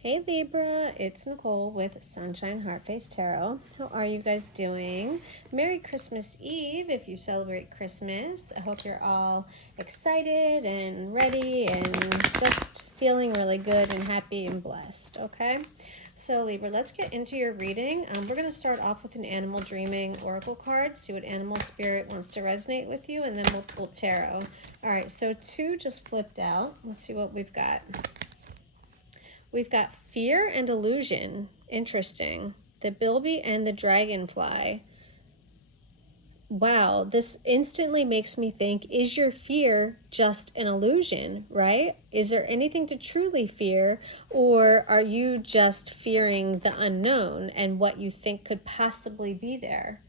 Hey Libra, it's Nicole with Sunshine Heartface Tarot. How are you guys doing? Merry Christmas Eve if you celebrate Christmas. I hope you're all excited and ready and just feeling really good and happy and blessed, okay? So Libra, let's get into your reading. We're going to start off with an animal dreaming oracle card, see what animal spirit wants to resonate with you, and then we'll pull tarot. All right, so two just flipped out. Let's see what we've got. We've got fear and illusion. Interesting. The bilby and the dragonfly. Wow, this instantly makes me think, is your fear just an illusion, right? Is there anything to truly fear, or are you just fearing the unknown and what you think could possibly be there?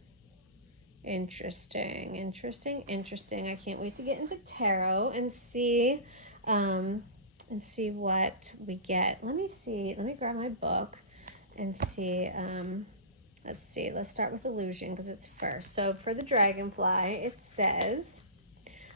Interesting, interesting, interesting. I can't wait to get into tarot and see what we get. Let me grab my book and see. Let's see, let's start with illusion because it's first. So for the dragonfly, it says,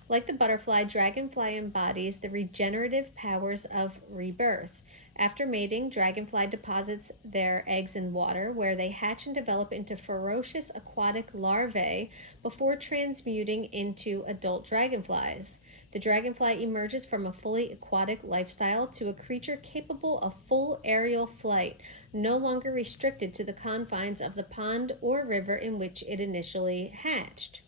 like the butterfly, dragonfly embodies the regenerative powers of rebirth. After mating, dragonfly deposits their eggs in water, where they hatch and develop into ferocious aquatic larvae before transmuting into adult dragonflies. The dragonfly emerges from a fully aquatic lifestyle to a creature capable of full aerial flight, no longer restricted to the confines of the pond or river in which it initially hatched.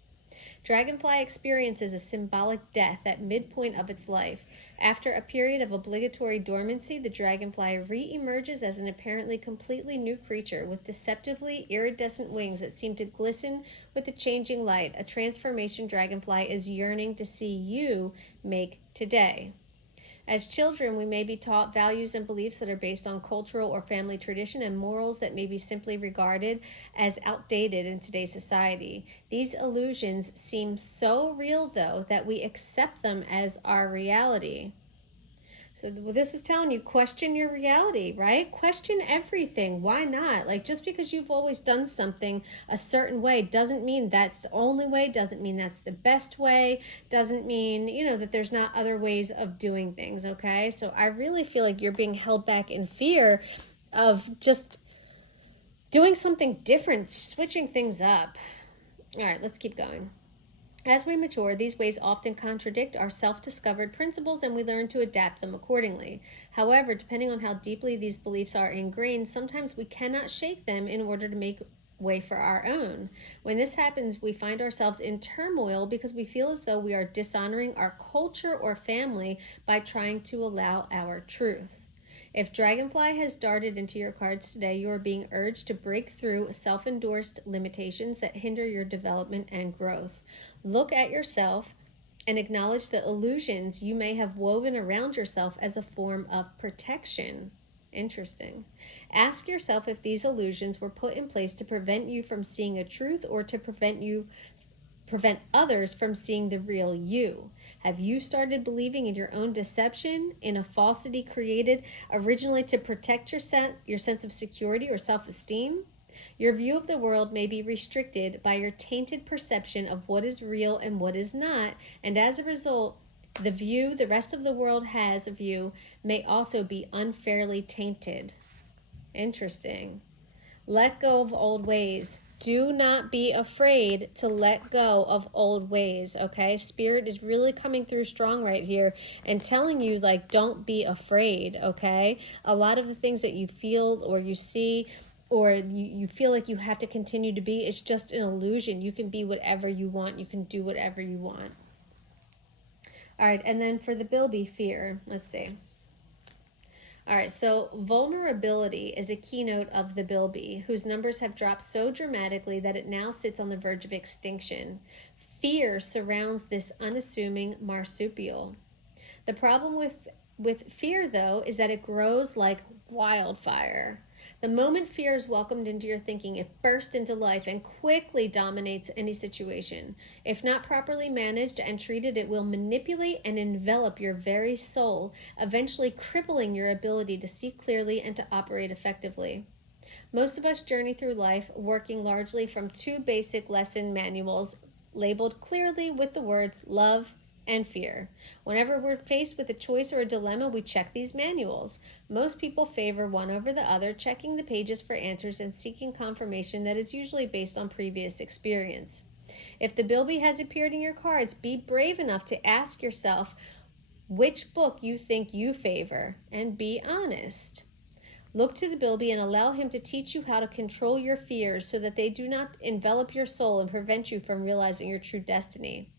Dragonfly experiences a symbolic death at midpoint of its life. After a period of obligatory dormancy, the dragonfly re-emerges as an apparently completely new creature with deceptively iridescent wings that seem to glisten with the changing light. A transformation dragonfly is yearning to see you make today. As children, we may be taught values and beliefs that are based on cultural or family tradition and morals that may be simply regarded as outdated in today's society. These illusions seem so real, though, that we accept them as our reality. So this is telling you, question your reality, right? Question everything. Why not? Like, just because you've always done something a certain way doesn't mean that's the only way, doesn't mean that's the best way, doesn't mean, that there's not other ways of doing things, okay? So I really feel like you're being held back in fear of just doing something different, switching things up. All right, let's keep going. As we mature, these ways often contradict our self-discovered principles and we learn to adapt them accordingly. However, depending on how deeply these beliefs are ingrained, sometimes we cannot shake them in order to make way for our own. When this happens, we find ourselves in turmoil because we feel as though we are dishonoring our culture or family by trying to allow our truth. If Dragonfly has darted into your cards today, you are being urged to break through self-endorsed limitations that hinder your development and growth. Look at yourself and acknowledge the illusions you may have woven around yourself as a form of protection. Interesting. Ask yourself if these illusions were put in place to prevent you from seeing a truth or to prevent others from seeing the real you. Have you started believing in your own deception, in a falsity created originally to protect your sense of security or self-esteem? Your view of the world may be restricted by your tainted perception of what is real and what is not, and as a result, the view the rest of the world has of you may also be unfairly tainted. Interesting. Let go of old ways. Do not be afraid to let go of old ways, okay? Spirit is really coming through strong right here and telling you, like, don't be afraid, okay? A lot of the things that you feel or you see or you feel like you have to continue to be, it's just an illusion. You can be whatever you want. You can do whatever you want. All right, and then for the Bilby fear, let's see. All right, so vulnerability is a keynote of the bilby, whose numbers have dropped so dramatically that it now sits on the verge of extinction. Fear surrounds this unassuming marsupial. The problem with fear, though, is that it grows like wildfire. The moment fear is welcomed into your thinking, it bursts into life and quickly dominates any situation. If not properly managed and treated, it will manipulate and envelop your very soul, eventually crippling your ability to see clearly and to operate effectively. Most of us journey through life working largely from two basic lesson manuals labeled clearly with the words love and fear. Whenever we're faced with a choice or a dilemma, we check these manuals. Most people favor one over the other, checking the pages for answers and seeking confirmation that is usually based on previous experience. If the Bilby has appeared in your cards, be brave enough to ask yourself which book you think you favor and be honest. Look to the Bilby and allow him to teach you how to control your fears so that they do not envelop your soul and prevent you from realizing your true destiny.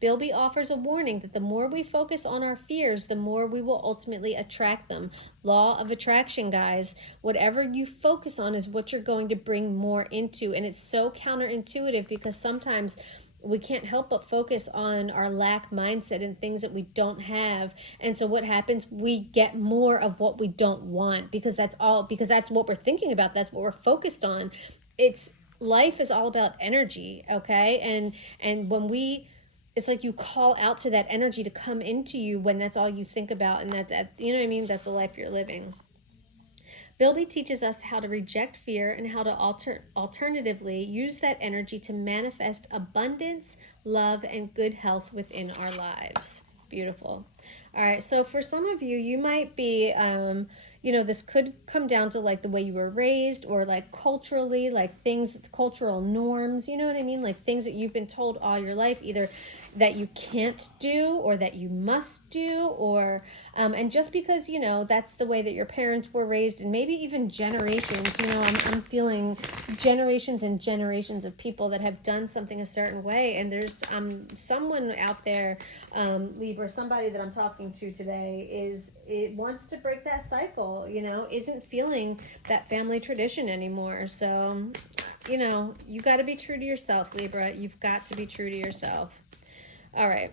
Bilby offers a warning that the more we focus on our fears, the more we will ultimately attract them. Law of attraction, guys. Whatever you focus on is what you're going to bring more into. And it's so counterintuitive because sometimes we can't help but focus on our lack mindset and things that we don't have. And so what happens, we get more of what we don't want because that's what we're thinking about. That's what we're focused on. Life is all about energy. Okay. And when it's like you call out to that energy to come into you when that's all you think about. And that you know what I mean? That's the life you're living. Bilby teaches us how to reject fear and how to alternatively use that energy to manifest abundance, love, and good health within our lives. Beautiful. All right, so for some of you, you might be, this could come down to like the way you were raised or like culturally, like cultural norms, you know what I mean? Like things that you've been told all your life, either that you can't do or that you must do, or and just because that's the way that your parents were raised, and maybe even generations. I'm feeling generations and generations of people that have done something a certain way, and there's someone out there, Libra, somebody that I'm talking to today it wants to break that cycle, isn't feeling that family tradition anymore. So you got to be true to yourself, Libra. You've got to be true to yourself. All right.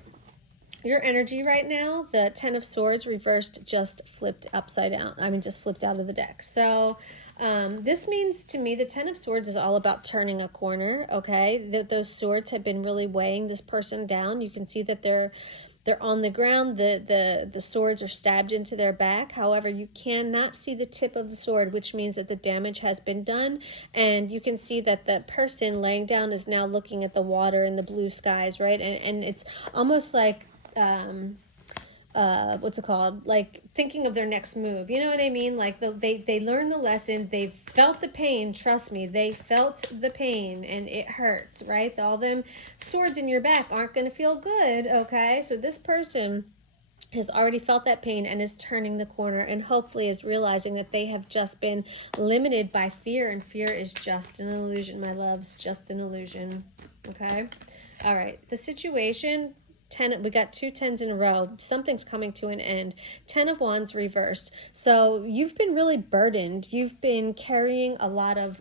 Your energy right now, the Ten of Swords reversed just flipped upside down. Just flipped out of the deck. So this means to me the Ten of Swords is all about turning a corner, okay? Those swords have been really weighing this person down. You can see that they're on the ground. The swords are stabbed into their back. However, you cannot see the tip of the sword, which means that the damage has been done. And you can see that the person laying down is now looking at the water and the blue skies, right? And it's almost like what's it called? Like thinking of their next move. You know what I mean? Like they learned the lesson. They felt the pain. Trust me, they felt the pain and it hurts, right? All them swords in your back aren't going to feel good. Okay. So this person has already felt that pain and is turning the corner and hopefully is realizing that they have just been limited by fear, and fear is just an illusion, my loves, just an illusion. Okay. All right. The situation, we got 2 10s in a row. Something's coming to an end. 10 of Wands reversed. So you've been really burdened. You've been carrying a lot of,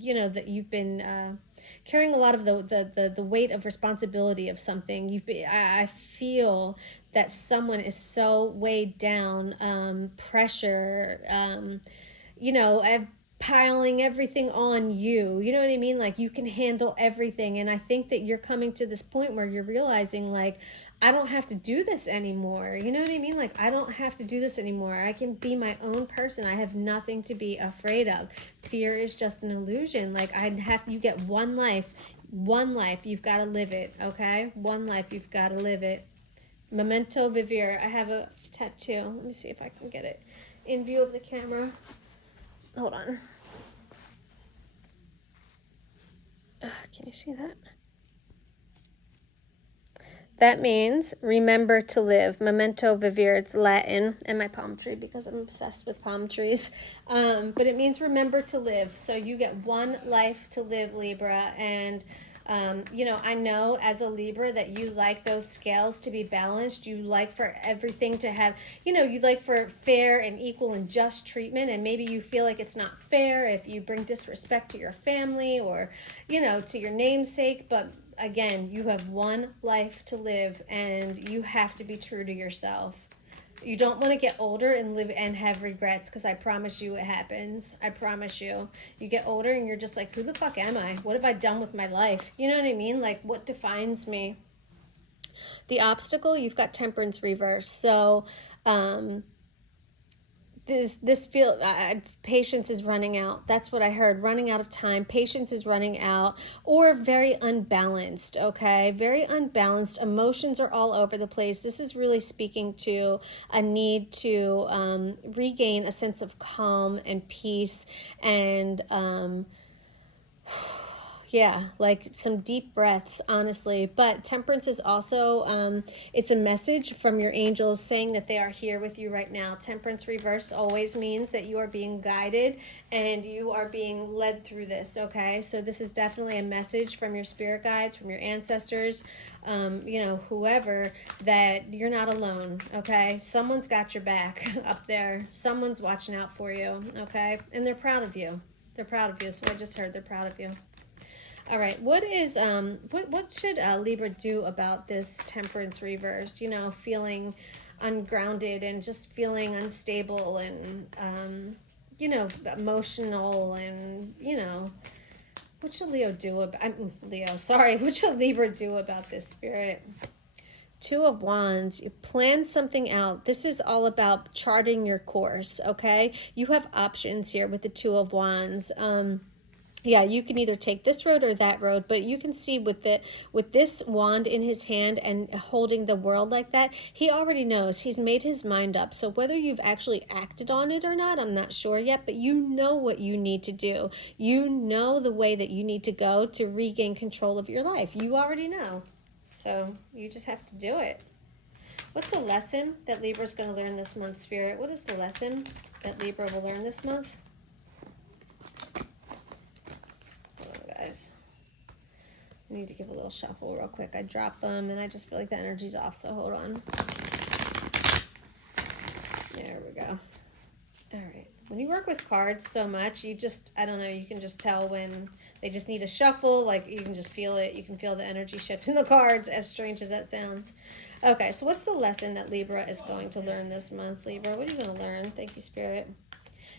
you've been carrying a lot of the weight of responsibility of something. I feel that someone is so weighed down, pressure, piling everything on you. You know what I mean? Like you can handle everything. And I think that you're coming to this point where you're realizing like, I don't have to do this anymore. You know what I mean? Like I don't have to do this anymore. I can be my own person. I have nothing to be afraid of. Fear is just an illusion. Like you get one life. You've got to live it. Okay. One life. You've got to live it. Memento vivere. I have a tattoo. Let me see if I can get it in view of the camera. Hold on. Can you see that? That means remember to live. Memento vivere. It's Latin, and my palm tree because I'm obsessed with palm trees. But it means remember to live. So you get one life to live, Libra. And I know as a Libra that you like those scales to be balanced. You like for everything to have, you like for fair and equal and just treatment. And maybe you feel like it's not fair if you bring disrespect to your family or, to your namesake. But again, you have one life to live and you have to be true to yourself. You don't want to get older and live and have regrets, because I promise you it happens. I promise you. You get older and you're just like, who the fuck am I? What have I done with my life? You know what I mean? Like, what defines me? The obstacle, you've got Temperance reverse. So, patience is running out. That's what I heard. Running out of time. Patience is running out, or very unbalanced. Okay, very unbalanced. Emotions are all over the place. This is really speaking to a need to regain a sense of calm and peace and yeah, like some deep breaths, honestly. But temperance is also, it's a message from your angels saying that they are here with you right now. Temperance reverse always means that you are being guided and you are being led through this, okay? So this is definitely a message from your spirit guides, from your ancestors, you know, whoever, that you're not alone, okay? Someone's got your back up there. Someone's watching out for you, okay? And they're proud of you. They're proud of you. So I just heard they're proud of you. All right, what should Libra do about this temperance reverse? You know, feeling ungrounded and just feeling unstable and you know, emotional and, you know, what should Leo do about what should Libra do about this, Spirit? Two of Wands, you plan something out. This is all about charting your course, okay? You have options here with the Two of Wands. Yeah, you can either take this road or that road, but you can see with this wand in his hand and holding the world like that, he already knows. He's made his mind up. So whether you've actually acted on it or not, I'm not sure yet, but you know what you need to do. You know the way that you need to go to regain control of your life. You already know. So you just have to do it. What's the lesson that Libra's going to learn this month, Spirit? What is the lesson that Libra will learn this month? Guys, I need to give a little shuffle real quick. I dropped them and I just feel like the energy's off, so hold on. There we go. All right, when you work with cards so much, you just, I don't know, you can just tell when they just need a shuffle. Like, you can just feel it. You can feel the energy shift in the cards, as strange as that sounds. Okay, so what's the lesson that Libra is going to learn this month? Libra, what are you going to learn? Thank you, Spirit.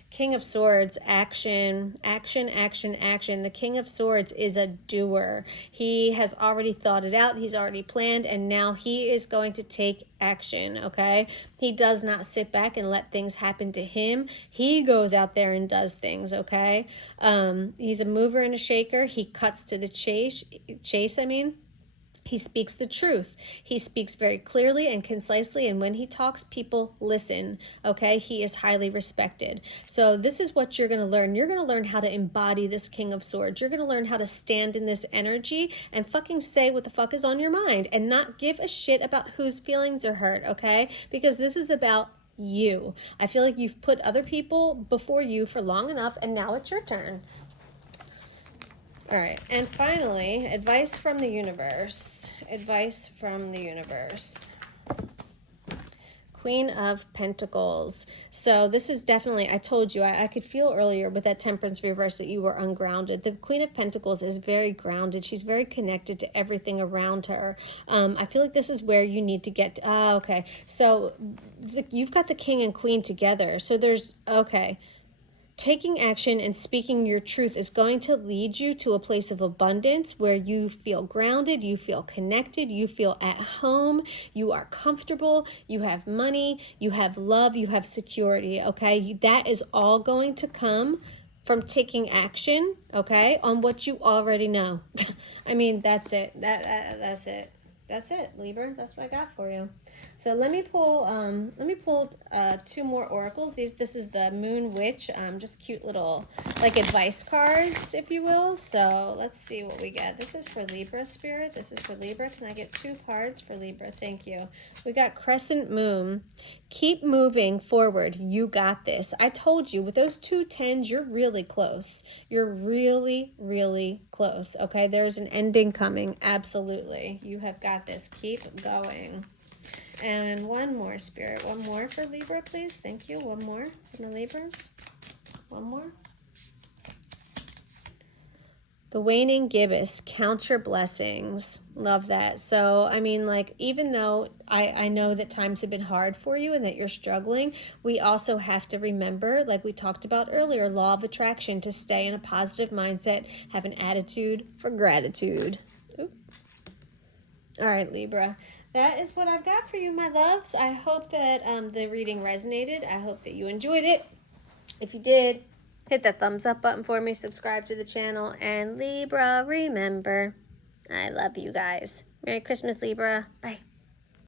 King of Swords, action, action, action, action. The King of Swords is a doer. He has already thought it out. He's already planned, and now he is going to take action, okay? He does not sit back and let things happen to him. He goes out there and does things, okay? He's a mover and a shaker. He cuts to the chase. He speaks the truth. He speaks very clearly and concisely, and when he talks, people listen, okay? He is highly respected. So this is what you're going to learn. You're going to learn how to embody this King of Swords. You're going to learn how to stand in this energy and fucking say what the fuck is on your mind and not give a shit about whose feelings are hurt, okay? Because this is about you. I feel like you've put other people before you for long enough, and now it's your turn. All right, and finally, advice from the universe. Advice from the universe. Queen of Pentacles. So this is definitely, I told you, I could feel earlier with that Temperance reverse that you were ungrounded. The Queen of Pentacles is very grounded. She's very connected to everything around her. I feel like this is where you need to get to, okay. So you've got the King and Queen together. So there's, okay. Taking action and speaking your truth is going to lead you to a place of abundance where you feel grounded, you feel connected, you feel at home, you are comfortable, you have money, you have love, you have security, okay? That is all going to come from taking action, okay, on what you already know. I mean, that's it. That's it. That's it, Libra. That's what I got for you. So let me pull two more oracles. This is the Moon Witch, just cute little like advice cards, if you will. So let's see what we get. This is for Libra, Spirit. This is for Libra. Can I get 2 cards for Libra? Thank you. We got Crescent Moon. Keep moving forward. You got this. I told you with those 2 10s, you're really close. You're really, really close. Okay, there's an ending coming. Absolutely. You have got this. Keep going. And one more, Spirit. One more for Libra, please. Thank you. One more from the Libras. One more. The Waning Gibbous. Count your blessings. Love that. So, I mean, like, even though I know that times have been hard for you and that you're struggling, we also have to remember, like we talked about earlier, law of attraction, to stay in a positive mindset, have an attitude for gratitude. Oop. All right, Libra. that is what I've got for you, my loves. I hope that the reading resonated. I hope that you enjoyed it. If you did, hit that thumbs up button for me, subscribe to the channel, and Libra, remember, I love you guys. Merry Christmas, Libra. Bye.